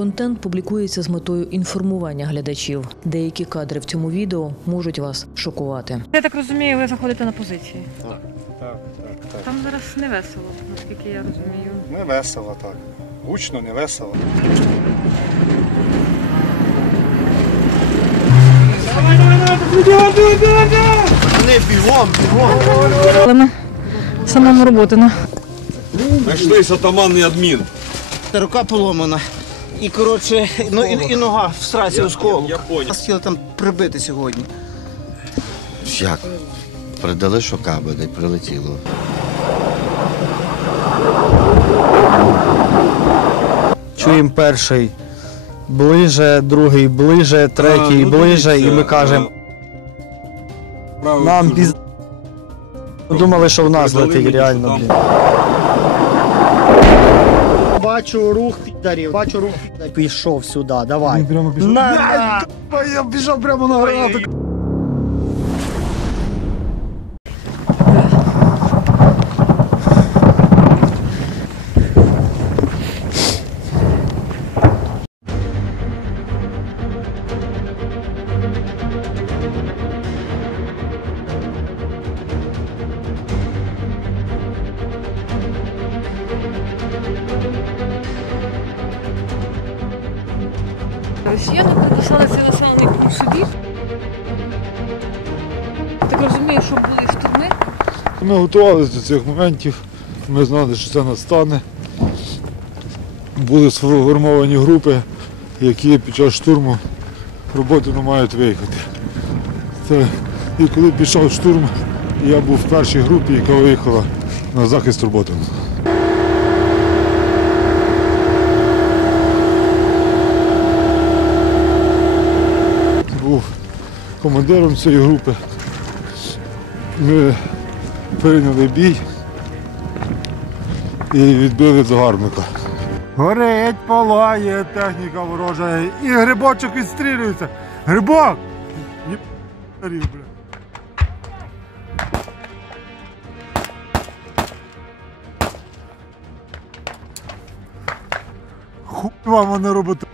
Контент публікується з метою інформування глядачів. Деякі кадри в цьому відео можуть вас шокувати. Я так розумію, ви заходите на позиції? Так. Там зараз не весело, наскільки я розумію. Не весело, так. Гучно, не весело. Самому роботина. Знайшлися атаманний адмін. Рука поломана. І, коротше, і нога в сраці осколок. Нас хотіли там прибити сьогодні. Як? Передали, що каби, де прилетіло. Чуємо перший ближе, другий ближе, третій ближе, і ми кажемо, нам піз... Думали, що в нас летить реально, блін. Бачу рух піддарів, бачу рух піддарів. Пішов сюди, давай. Прямо пішов. Я пішов прямо на гранату. Росіяни приписали цей населений пункт собі. Так розумію, що були штурми. Ми готувалися до цих моментів, ми знали, що це настане. Були сформовані групи, які під час штурму роботи не мають виїхати. І коли пішов штурм, я був в першій групі, яка виїхала на захист роботи. Був командиром цієї групи. Ми прийняли бій і відбили загарбника. Горить, палає техніка ворожа і грибочок відстрілюється. Грибок! Хуй вам вони робити.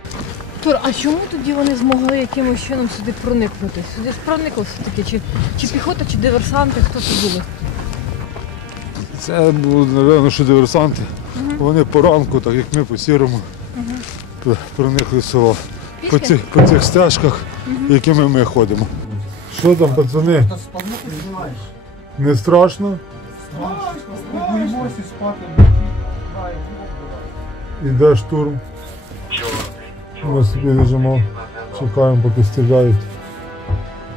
Тур, а чому тоді вони змогли якимось чином сюди проникнути? Сюди ж проникли все-таки? Чи піхота, чи диверсанти? Хто це були? Це були, напевно, що диверсанти. Вони по ранку, так як ми по сірому, проникли в село. По цих стежках, якими ми ходимо. Що там, пацани? Не страшно? Іде штурм. Ми собі лежимо, чекаємо, поки стріляють.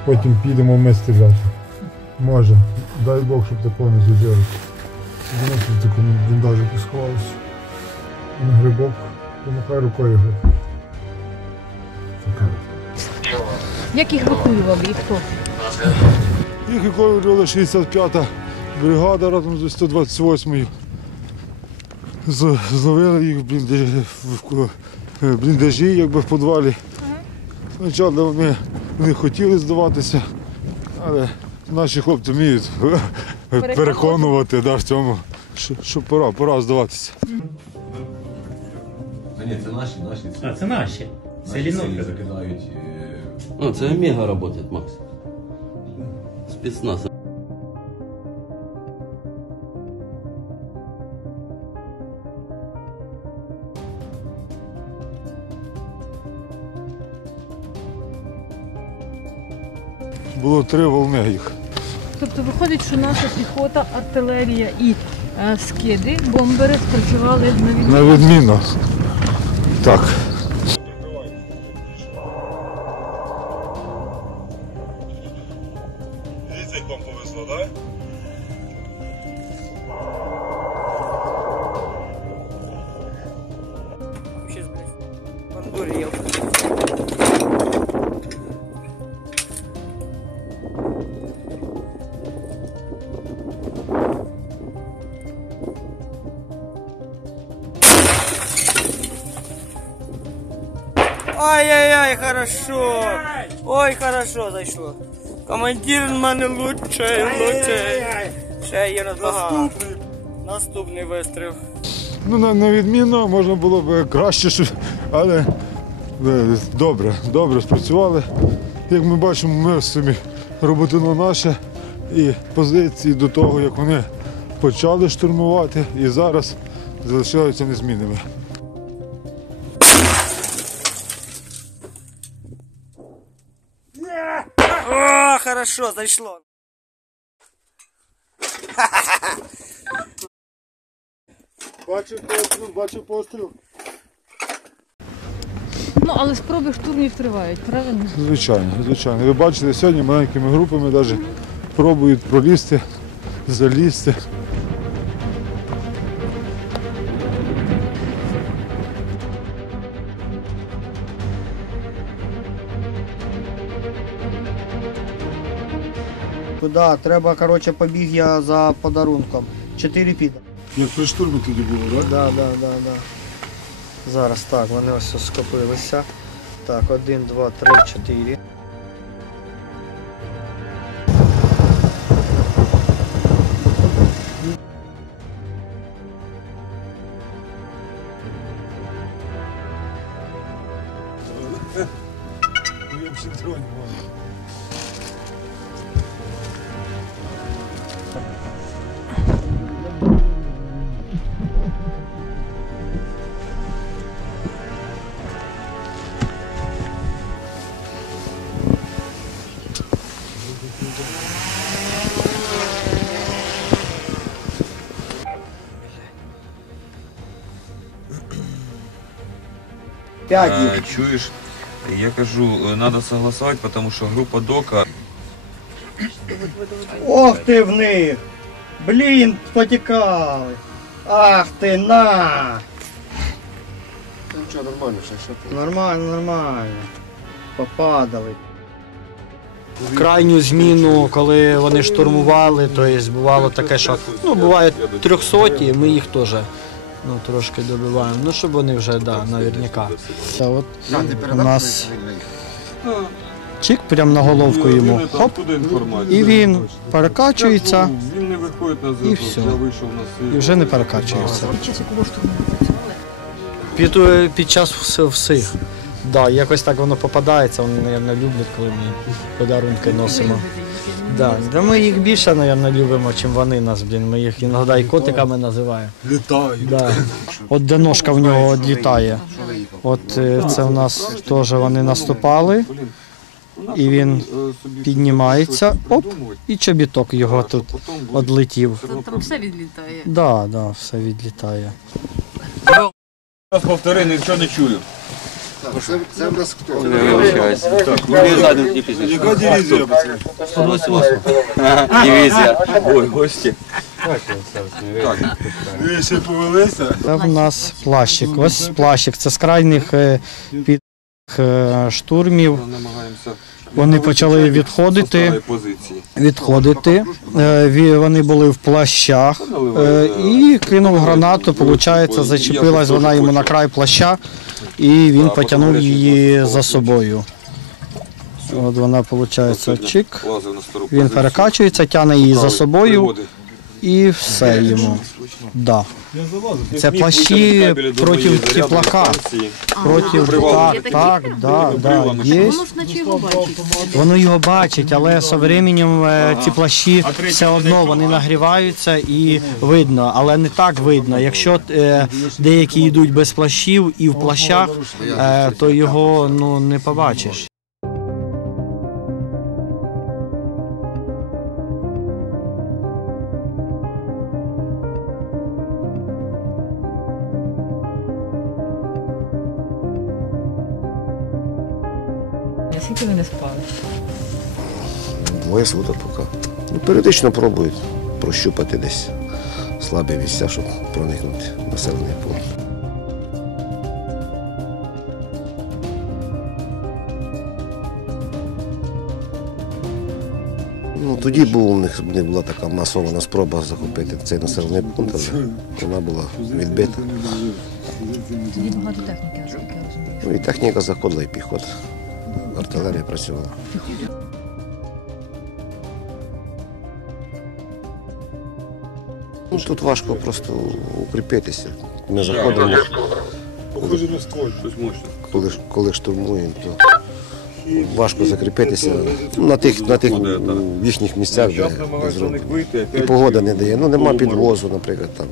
Потім підемо ми стріляти. Може. Дай Бог, щоб такого не зробили. Воно в такому бліндажику сховалося. На грибок, помахай рукою гриб. Як їх евакуювали і хто? Їх евакуювала 65-та бригада разом з 128-ю. Зловили їх в бліндажі, якби в підвалі. Спочатку вони хотіли здаватися, але наші хлопці вміють переконувати в цьому, що пора здаватися. Ні, це наші. А, це наші. Це лінотки закидають. Це Омега працює, Макс. Спецназ. Було 3 волни їх. Тобто виходить, що наша піхота, артилерія і скиди, бомбери спрацювали на відмінно? На відмінно. Так. Дивіться, як вам повезло, так? Щас, блядь, бандурів. Ай-яй-яй, хорошо. Ой, хорошо зайшло. Командир в мене лучший. Ще є розбагато. Наступний вистріл. Ну, на відміну, можна було б краще, щоб Але добре спрацювали. Як ми бачимо, ми самі роботино наше і позиції до того, як вони почали штурмувати, і зараз залишаються незмінними. О, хорошо, зайшло. Бачив постріл. Ну, але спроби штурмів тривають, правильно? Звичайно. Ви бачите, сьогодні маленькими групами навіть пробують пролізти, залізти. Куда? Треба, коротше, побіг я за подарунком. 4 піда. Як при штурмі тоді було, так? Да. Зараз так, вони ось скопилися. Так, 1, 2, 3, 4. Чуєш, я кажу, треба согласувати, тому що група ДОКа. Ох ти в них! Блін, потікали! Ах ти на! Нічого, нормально, що Нормально. Попадали. Крайню зміну, коли вони штурмували, то бувало таке, що буває 300, ми їх теж трошки добиваємо. Щоб вони вже, наверняка. От у нас чик прямо на головку йому, хоп, і він перекачується, Він не виходить на і все. І вже не перекачується. Під час якого штурму працювали? Під час всіх. Да, якось так воно попадається, вони, мабуть, люблять, коли ми подарунки носимо. Да, ми їх більше, мабуть, любимо, ніж вони нас, Ми їх іноді і котиками називаємо. Літають. Да. От де ножка в нього відлітає. От це в нас теж вони наступали, і він піднімається, оп, і чобіток його тут відлетів. Там все відлітає. Да, все відлітає. Раз повтори, нічого не чую. Це в нас хто? Яка дивізія? 128. Дивізія. Ой, гості. Ви ще повелися? Це в нас плащик. Ось плащик. Це з крайніх під штурмів. Вони почали відходити. Вони були в плащах і кинув гранату. Виходить, зачепилась вона йому на край плаща і він потягнув її за собою. От вона, виходить, чик. Він перекачується, тягне її за собою. І все йому. Да. Це плащі проти теплака. Так, є. Воно його бачить, але з часом ці плащі все одно вони нагріваються і видно, але не так видно. Якщо деякі йдуть без плащів і в плащах, то його не побачиш. Скільки ви не спали? Двоє суток поки. Періодично пробують прощупати десь слабі місця, щоб проникнути в населений пункт. Тоді у них була така масована спроба захопити цей населений пункт, але вона була відбита. Тоді багато техніки, наскільки я розумію. І техніка заходила, і піхота. Артилерія працювала. Тут важко просто укріпитися. Ми заходимо Похоже на стволь. коли штурмуємо, то важко закріпитися на тих в їхніх місцях, де зроблено. І погода не дає. Ну, нема підвозу, наприклад, там,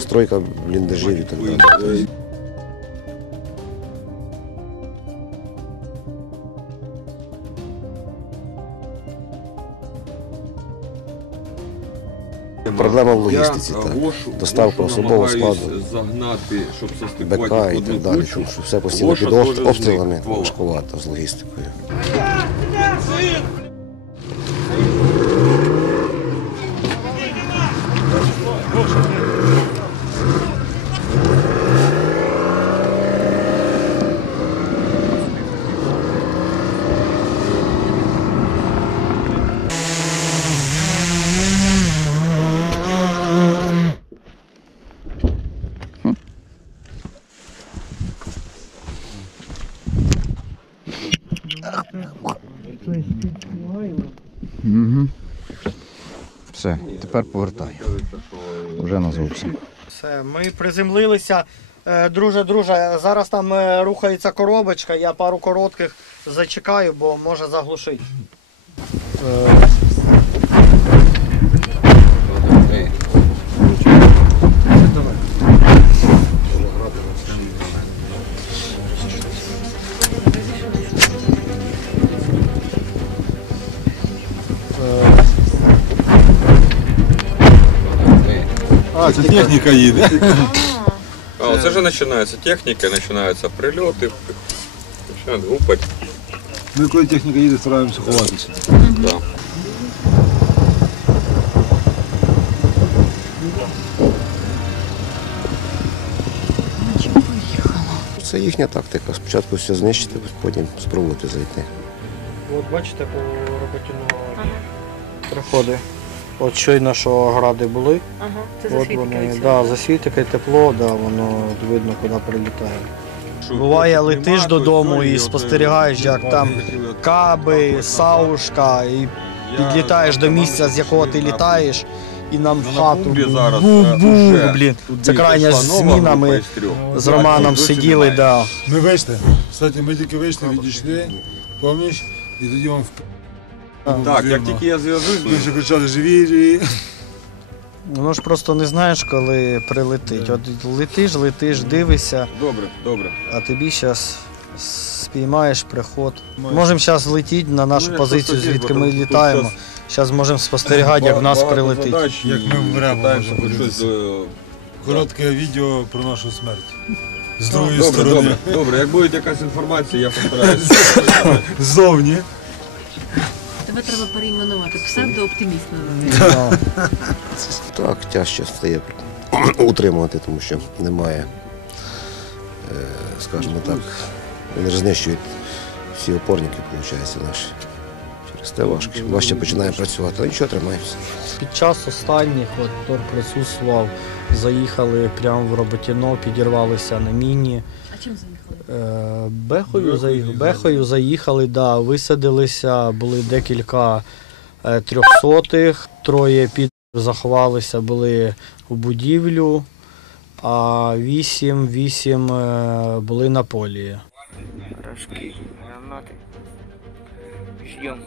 стройка бліндажів і так далі. Проблема в логістиці, так. Доставка особового складу, БК і так далі, що все постійно під обстрілами, важкувато з логістикою. Угу. Все, тепер повертаю. Вже назовсім. Все, ми приземлилися. Друже, зараз там рухається коробочка, я пару коротких зачекаю, бо може заглушити. А, це техніка їде. А, оце вже починається техніка, починаються прильоти, починають гупати. Ми коли техніка їде, стараємося ховатися. Да. Це їхня тактика. Спочатку все знищити, потім спробувати зайти. От бачите, по Роботіно приходи. От щойно, що гради були. Ага, це от вони, да, засвітики, тепло, да, воно видно, куди прилітає. Буває, летиш додому і спостерігаєш, як там каби, саушка, і підлітаєш до місця, з якого ти літаєш, і нам в хату бух-бух, блін. Це крайня зміна, ми з Романом сиділи, да. Ми вийшли. Кстати, ми тільки вийшли, відійшли, пам'ятаєш? І тоді вам Так, як тільки я зв'яжусь, ми вже кричали живі. Ну ж просто не знаєш, коли прилетить. От летиш, дивишся. Добре. А тобі зараз спіймаєш приход. Можемо зараз летіти на нашу позицію, звідки ми літаємо. Зараз можемо спостерігати, як в нас прилетить. Як ми вмремо, можемо подивитися. Коротке відео про нашу смерть. З другої сторони. Добре, як буде якась інформація, я постараюся. Ззовні. Тебе треба перейменувати. Псевдооптиміст. Так, тяжче стає утримувати, тому що немає, скажімо так, вони ж знищують всі опорники, виходить, наші. Через те важче починає працювати, але нічого, тримаємося. Під час останніх, от Тор присутствував, заїхали прямо в Роботіно, підірвалися на міні. А чим заїхали? Бехою заїхали, да, висадилися, були декілька трьохсотих, троє заховалися, були у будівлю, а 8 були на полі. Рожки, гранати. Ждем.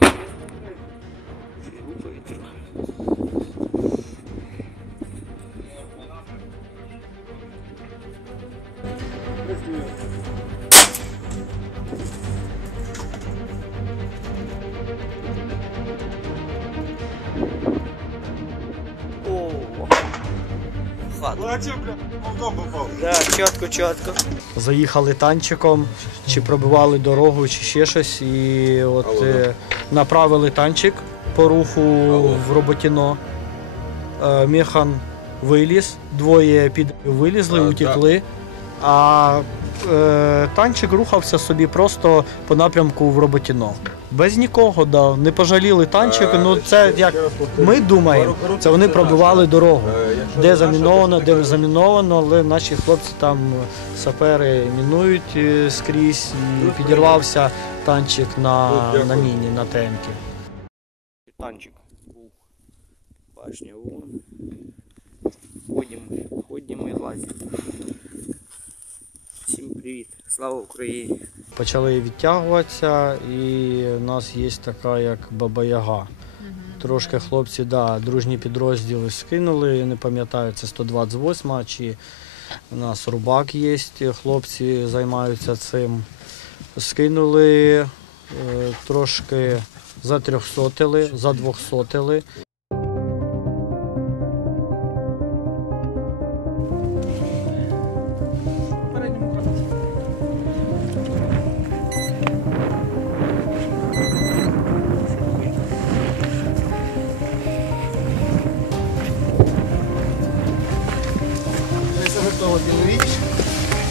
Да, чітко. Заїхали танчиком, чи пробивали дорогу, чи ще щось, і от направили танчик по руху в Роботіно. Механ виліз, двоє вилізли, утекли, а танчик рухався собі просто по напрямку в Роботіно. Без нікого, да. Не пожаліли танчик, ну це як ми думаємо, це вони пробивали дорогу. Де заміновано, але наші хлопці там, сапери, мінують скрізь, і підірвався танчик на міні, на темпі. Танчик був. Башня вон. Ходимо і лазимо. Всім привіт. Слава Україні. Почали відтягуватися, і в нас є така, як Баба-Яга. Трошки хлопці, дружні підрозділи скинули, не пам'ятаю, це 128 чи у нас Рубак є, хлопці займаються цим. Скинули, трошки затрьохсотили, задвохсотили.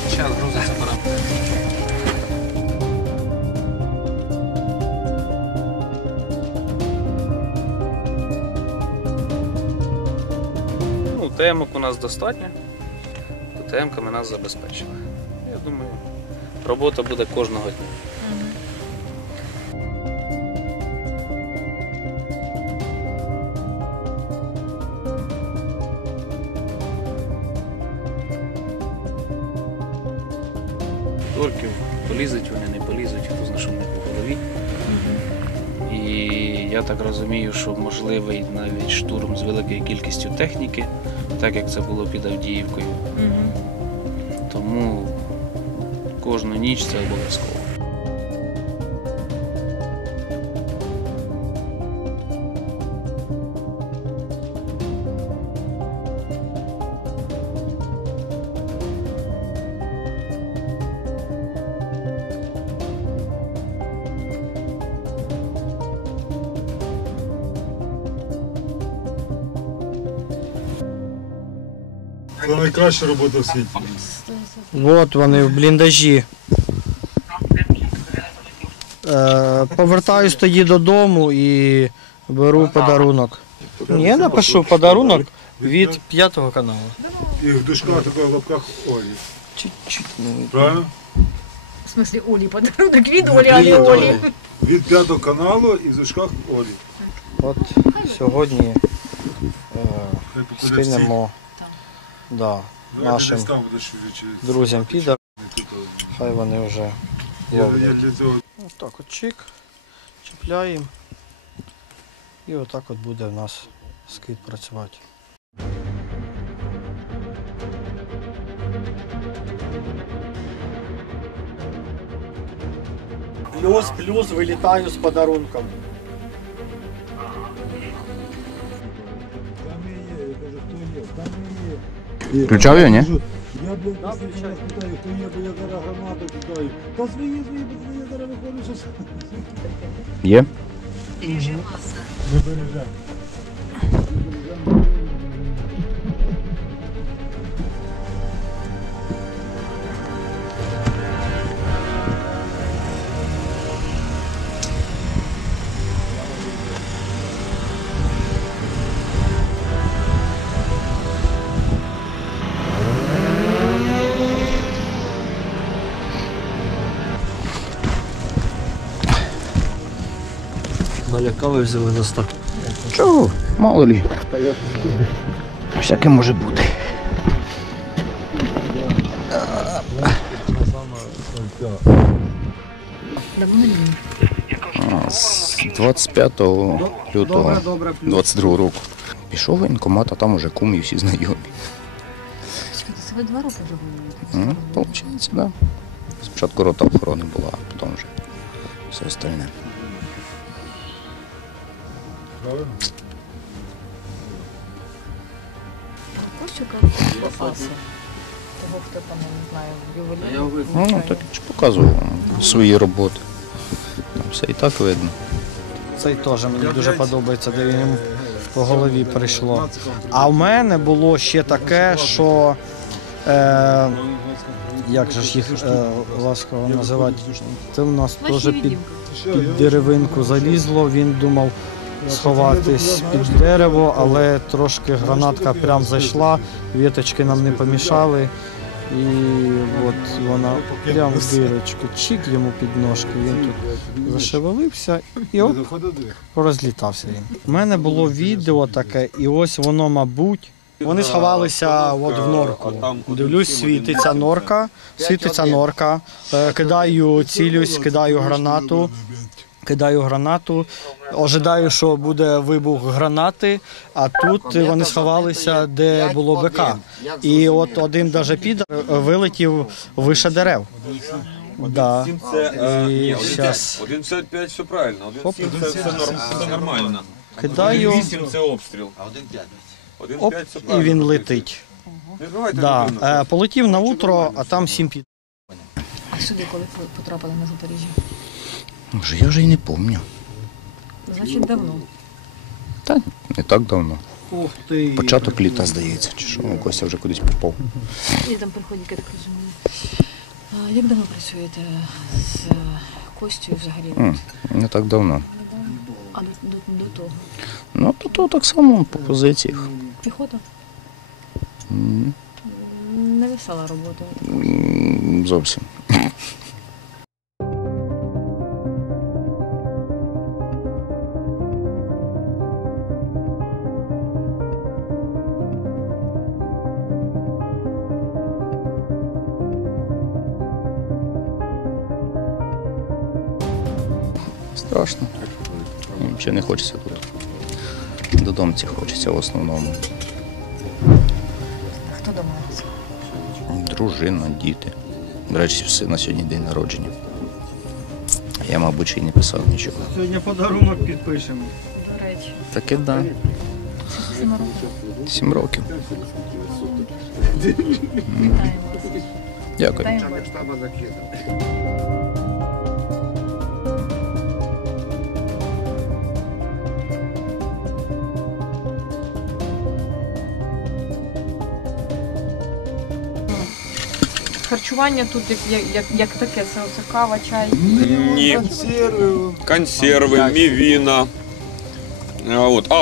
Сейчас грузится пора. ТМ-ок у нас достатньо, то ТМ-ками нас забезпечили. Я думаю, робота буде кожного дня. Орків полізуть вони, не полізуть, хто знає, що в них у голові. І я так розумію, що можливий навіть штурм з великою кількістю техніки, так як це було під Авдіївкою. Тому кожну ніч це обов'язково. Це найкраща робота в світі. От вони в бліндажі. Повертаюсь тоді додому і беру подарунок. Я напишу подарунок від 5 каналу. І в дужках такої в лапках Олі. Чуть-чуть. Правильно? В смислі Олі, подарунок від Олі, а не Олі. Від 5 каналу і в дужках Олі. От сьогодні скинемо нашим друзям підар. Хай вони вже ловлять. Отак от чик, чіпляємо. І отак от буде в нас скид працювати. Плюс вилітаю з подарунком. Включав його, ні? Я, блядь, питаю, хто є, бо я зараз гранату кидаю. Та свої, пацани, я зараз виходжу, що... Є? Не бережемо. Налякали, взяли нас так. Чого? Мало лі. Всяке може бути. З 25 лютого 22 року. Пішов в воєнкомат, а там уже кум і всі знайомі. Ви 2 роки вже воюєте? Получається, так. Спочатку рота охорони була, а потім вже все остальне. Запаси. Того, хто там, не знаю, ювелір. Ну, так я ж показував свої роботи. Там все і так видно. Цей теж мені дуже подобається, де йому по голові прийшло. А в мене було ще таке, що як же ж їх ласково називати, це у нас теж під деревинку залізло, він думав сховатись під дерево, але трошки гранатка прям зайшла, віточки нам не помішали. І от вона прямо в дирочку, чик йому під ножки, він тут зашевелився і оп, розлітався він. У мене було відео таке, і ось воно, мабуть, Вони сховалися от в норку. Дивлюсь, світиться норка. Кидаю, цілюсь, кидаю гранату. Ожидаю, що буде вибух гранати, а тут вони сховалися, де було БК. І от один даже підар вилетів вище дерев. Да. І щас... 1,55 все правильно, 1,7 це нормально. Кидаю. 1,8 це обстріл. Оп, і він летить. Да. Полетів на утро, а там 7 під. А сюди коли потрапили на Запоріжжя? Я вже й не пам'ятаю. Значить, давно. Та не так давно. Ух ти. Початок літа, здається, чи що, Костя вже кудись попав. І там приходять, я так розумію. Як давно працюєте з Костю взагалі? Не так давно. А до того? Ну, до того так само, по позиціях. Піхота? Не весела робота. Зовсім. Страшно. Взагалі не хочеться тут. Додому хочеться в основному. Хто дома? Дружина, діти. До речі, на сьогодні день народження. Я, мабуть, ще й не писав нічого. Сьогодні подарунок підпишемо. До речі. Таке да. 7 років. Дякую. Харчування тут як таке, це кава, чай? Ні. Консерви, мівіна.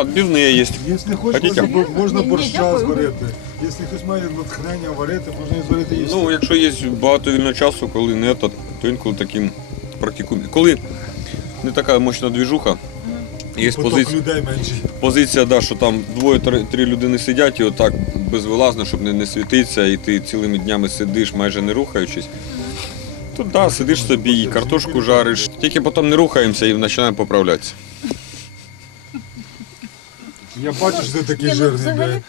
Бівне є. Якщо хочеш, можна борща зварити. Якщо хтось має натхнення варити, можна і зварити їсти. Ну, якщо є багато вільного часу, коли не то інколи таким практикуємо. Коли не така мощна двіжуха, є позиція, да, що там 2-3 людини сидять і отак безвилазно, щоб не світитися, і ти цілими днями сидиш, майже не рухаючись. Тут да, сидиш собі, і картошку жариш, тільки потім не рухаємося і починаємо поправлятися. Я бачу, що ти такий жирний.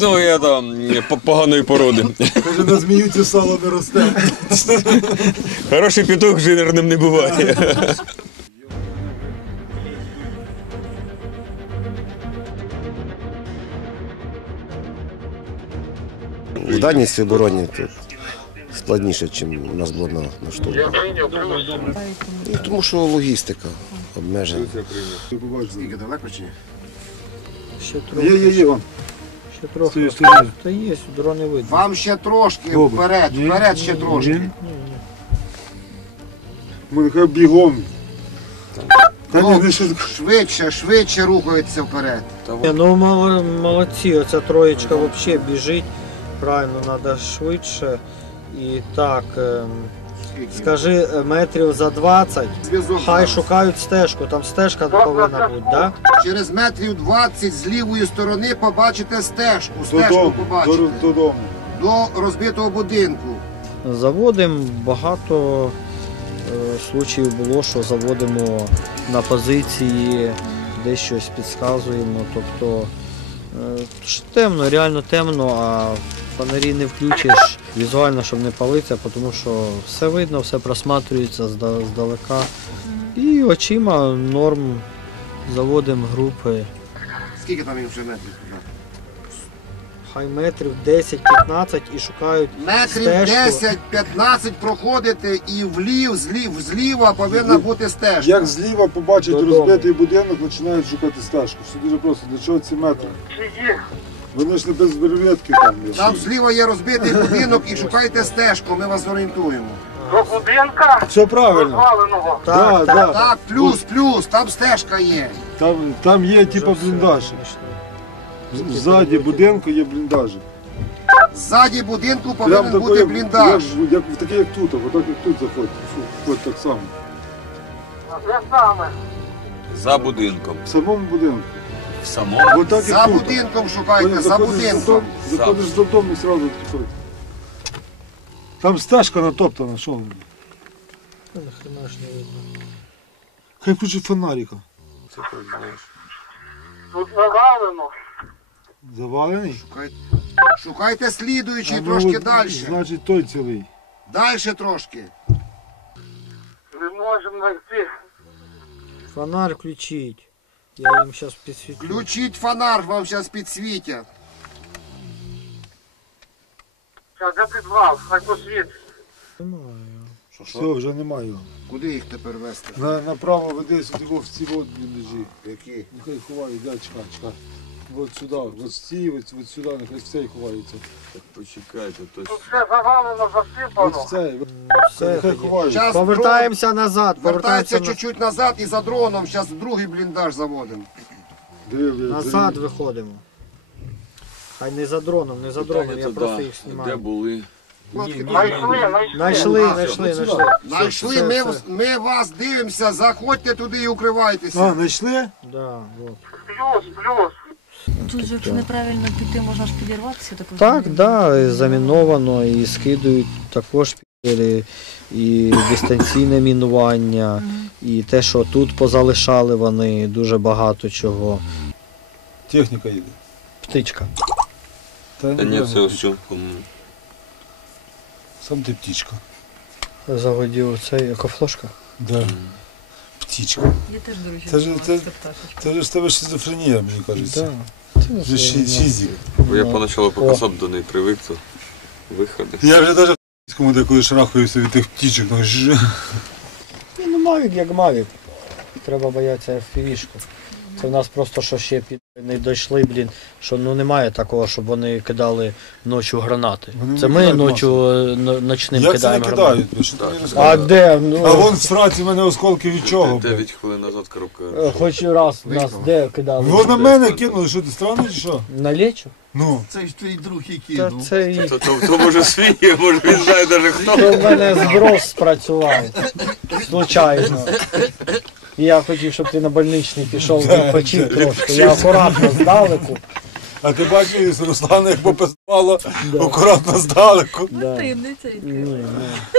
Ну, я там поганої породи. Каже, на зміюці сало не росте. Хороший петух жирним не буває. В дальності обороні тут складніше, ніж у нас було на штурмі. Ну, тому що логістика обмежена. Скільки далеко чи ні? Ще трохи. Є, вон. Ще трохи. Та є, дрони видно. Вам ще трошки, вперед ще трошки. Ми нехай бігом. Швидше рухаються вперед. Ну, молодці, оця троєчка взагалі біжить. Правильно, треба швидше. І так, скажи, метрів за 20, хай шукають стежку, там стежка повинна бути, так? Через метрів 20 з лівої сторони побачите стежку побачите. Додому. До розбитого будинку. Заводимо, багато случаїв було, що заводимо на позиції, десь щось підказуємо, тобто темно, реально темно, а фонарі не включиш візуально, щоб не палитися, тому що все видно, все просматрюється здалека. І очима норм, заводимо групи. Скільки там їм вже метрів? Хай метрів 10-15 і шукають метрів стежку. 10-15 проходите і зліва повинна бути стежка. Як зліва побачать розбитий будинок, починають шукати стежку. Все дуже просто. Для чого ці метри? Вони ж не без берветки там. Там зліва є розбитий будинок і шукайте стежку, ми вас зорієнтуємо. До будинка? Все правильно. Розваленого? Так, плюс, там стежка є. Там є типу бліндаж. Ззаді будинку є бліндажі. Ззаді будинку повинен бути бліндаж. Такий як тут, отак як тут заходить. Ось так само. Де саме? За будинком. В самому будинку. Само? За будинком шукайте, за будинком. Заходиш додому і одразу типу. Там стежка натоптана, що воно? Хай включить фонарика. Тут завалено. Завалений? Шукайте слідуючий трошки далі. Значить той цілий. Далі трошки. Не можемо знайти. Фонарь включіть. Я їм зараз підсвітлю. Включіть фонар, вам зараз підсвітять. Зараз де підвал, хай посвіт. Все, вже немає його. Куди їх тепер вести? Направо веди сюди в ці бліндажі. Які? Нехай ховають, чекай. От сюди, от ці, от сюди, нехай в цей ховаються. Почекайте, то Тут все завалено, засипано. От в цей, Все, нехай тоді. ховають. Щас Повертаємося назад. Вертається чуть-чуть назад і за дроном, зараз другий бліндаж заводимо. Назад виходимо. Хай не за дроном, не за дроном, я просто їх де знімаю. були? Знайшли, ми вас дивимося, заходьте туди і укривайтеся. А, знайшли? Да, от. Плюс. Тут же, якщо неправильно піти, можна ж підірватися. Так, да, заміновано і скидують також підери, і дистанційне мінування, і те, що тут позалишали вони, дуже багато чого. Техніка їде. Птичка. Та ні, це ось що. Сам ти птичка. Загодів цей екофлошка? Да. Птичка. Я теж, до речі, Це ж думала, це, що пташечка. це ж в тебе шизофренія, мені кажеться. Да. Вже шизик. Бо я поначалу поки сам до неї привик, то виходи. Я вже навіть в деколи шарахаюся від тих птичок. Ну, Мавік як Мавік. Треба боятися FPV-шку. Це в нас просто що ще не дійшли, що немає такого, щоб вони кидали ночі гранати. Вони це не ми кидають ночі ночним Як це не кидаємо гранати. кидають? Що ти мені А розказуєш? де? Ну, А вон в сраці в мене осколки від чого? 9 хвилин назад коробка. Хоч раз нас де кидали? Ну на мене кинули, що ти странний чи що? На лечу? Ну. Це ж твій друг і Та кинув. це і... То може свій, може він знає навіть хто. Це в мене зброс спрацював. Случайно. І я хотів, щоб ти на больничний пішов, відпочив трошки. Я акуратно здалеку. А ти бачиш, Руслана як попиздувало, акуратно здалеку. Да. Таємниця Ні.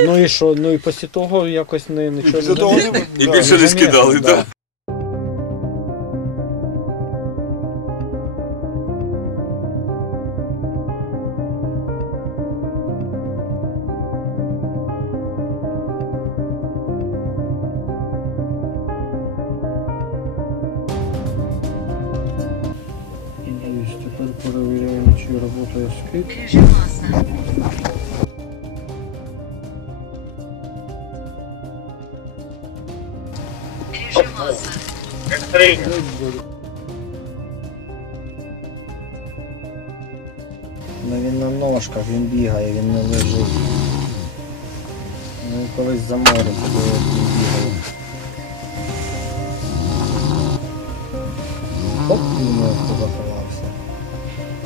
Ну і що? Ну і після того якось нічого після того замітив. І більше не скидали, так? Тепер перевіряємо, чи працює скид. Ну він на ножках, він бігає, він не лежить. Ну колись заморить, коли він бігає. Оп, і ножку заховався.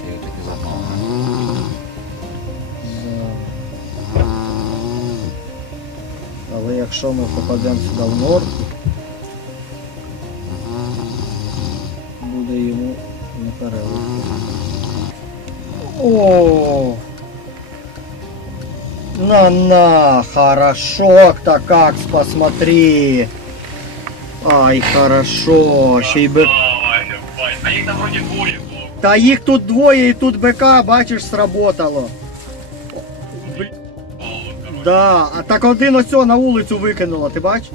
Ти його таки запав. Да. Але якщо ми попадемо сюди в норм, буде йому не перелити. О! На, хорошо-то как, посмотри. Ай, хорошо, ще й би... А їх там вроді двоє. Та їх тут двоє і тут БК, бачиш, сработало. Да, а так один ось цього на вулицю викинуло, ти бачиш?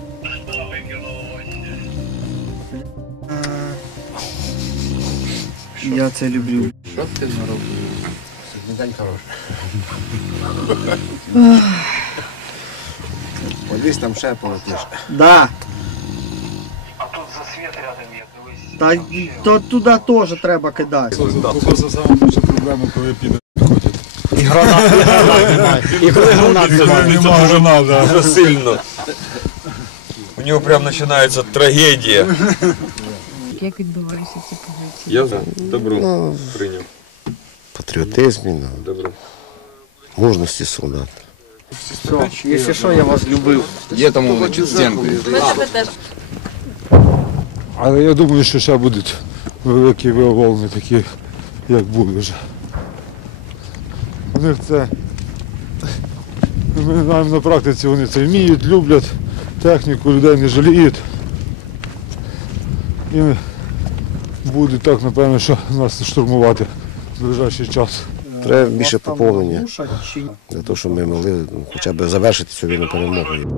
Я це люблю. Що ти наробив? День хороший. Подивись, там ще полетиш. Да. А тут засвіт рядом є, дивись. Та то туди теж треба кидати. Це саме більша проблема, коли піде. І гранат немає. І коли гранат немає. Нема гранат, да. Дуже сильно. У нього прям починається трагедія. Як відбуваються ці позиції? Я за добро прийняв. Патріотизм, і Добро. мужності солдат. Все, якщо що, я вас любив. Є там у стінку. Ми тебе теж. Але я думаю, що ще будуть великі волни такі, як були вже. У них це, ми знаємо на практиці, вони це вміють, люблять техніку, людей не жаліють. І будуть так, напевно, що нас штурмувати в ближайший час. Треба більше поповнення, для того, щоб ми могли хоча б завершити цю війну перемогою.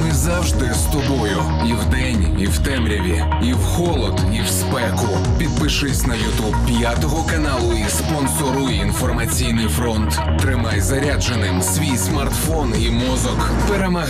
Ми завжди з тобою. І вдень, і в темряві, і в холод, і в спеку. Підпишись на YouTube 5-го каналу і спонсоруй інформаційний фронт. Тримай зарядженим свій смартфон і мозок. Перемагай.